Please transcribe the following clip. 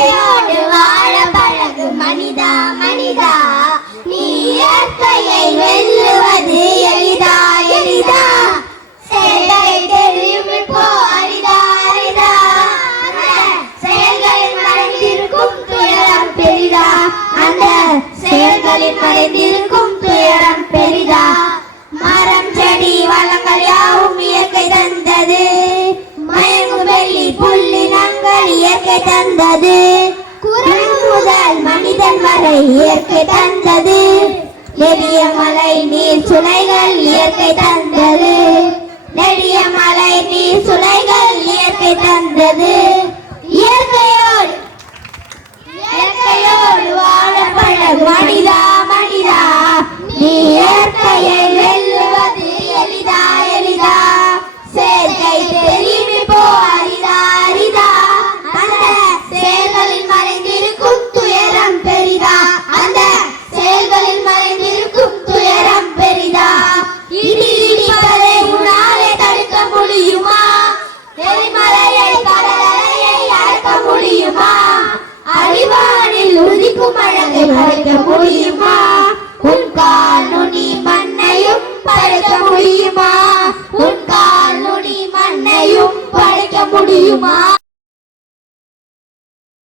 இயற்கையோடு வாழ பழகு மனிதா மனிதா. நீ இயற்கையை வெல்லுவது எளிதா எளிதா. செயல்களை தெரியும் இப்போ அரிதா. அரிதா செயல்களில் மறைந்திருக்கும் துயரம் பெரிதா. அந்த செயல்களில் மறைந்திருக்கும் துயரம் பெரிதா. மரம் செடி வளங்கள் யாவும் இயற்கை தந்தது. மயங்கு வெள்ளி புள்ளி மனிதன் இயற்கை தந்தது. நெடிய மலை நீர் சுனைகள் இயற்கை தந்தது. நெடிய மலை நீர் சுனைகள் இயற்கை தந்தது. அறிவானில் உதிக்கும் அழகை மறைக்க முடியுமா? உன் கால் நுனி மண்ணையும் படைக்க முடியுமா? உன் கால் நுனி மண்ணையும் படைக்க முடியுமா?